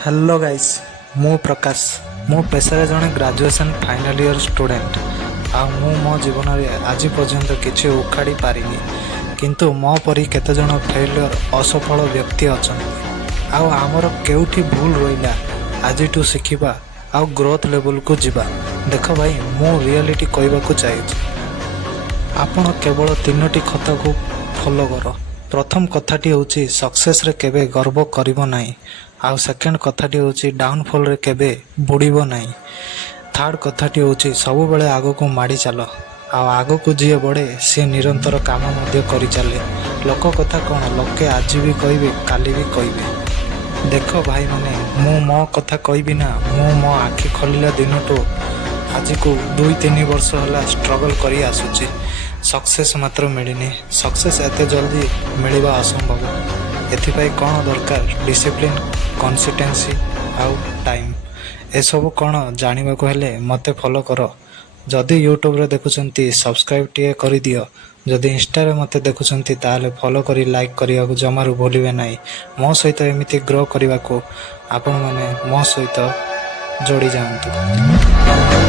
Hello guys मु प्रकाश मो पेशा जड़े ग्रेजुएशन फाइनल ईयर स्टूडेंट मु मो जीवन में आज पर्यंत किसी उखाड़ी पारिनी किंतु मो परी केते जण फेलियर असफल व्यक्ति अच्छा आमर केउठी भूल रहा आज शिखा आउ ग्रोथ लेवल को जीवा देख भाई मु रियलिटी कहवाक चाहिए आपण केवल तीनोटी कथा को फॉलो कर। प्रथम कथाटी हूँ सक्सेस रे केबे गर्व करिवो नाही आउ सेकेंड कथाटी हूँ डाउनफॉल रे केबे बुड़ीबो नाही। थर्ड कथाटी हूँ सब बेले आग को माड़ी चल आग को जी बढ़े सी निरंतर काम मध्य करि चले। लोक कथा कौन लोके आज भी कहे काली भी कहे। देख भाई माने मु मो कथा कहबी ना मु मो आखि खोलिला दिन तो आज को 2-3 वर्ष होला स्ट्रगल करी आसुची सक्सेस मात्र मिलनी सक्सेस एते जल्दी मिलवा असंभव एथिपाई कौन दरकार डिसिप्लिन कंसिस्टेंसी आउ टाइम ए सब कौन जानवा को हेले मते फॉलो कर। जदि यूट्यूब रे देखुचंती सब्सक्राइब टिए करि दियो जदि इंस्टा रे मते देखुचंती ताले फॉलो करी लाइक करिया को जमारू भूलिबे नाही। मो सहित एमिति ग्रो करबा को आपण माने मो सहित जोड़ी जांतु।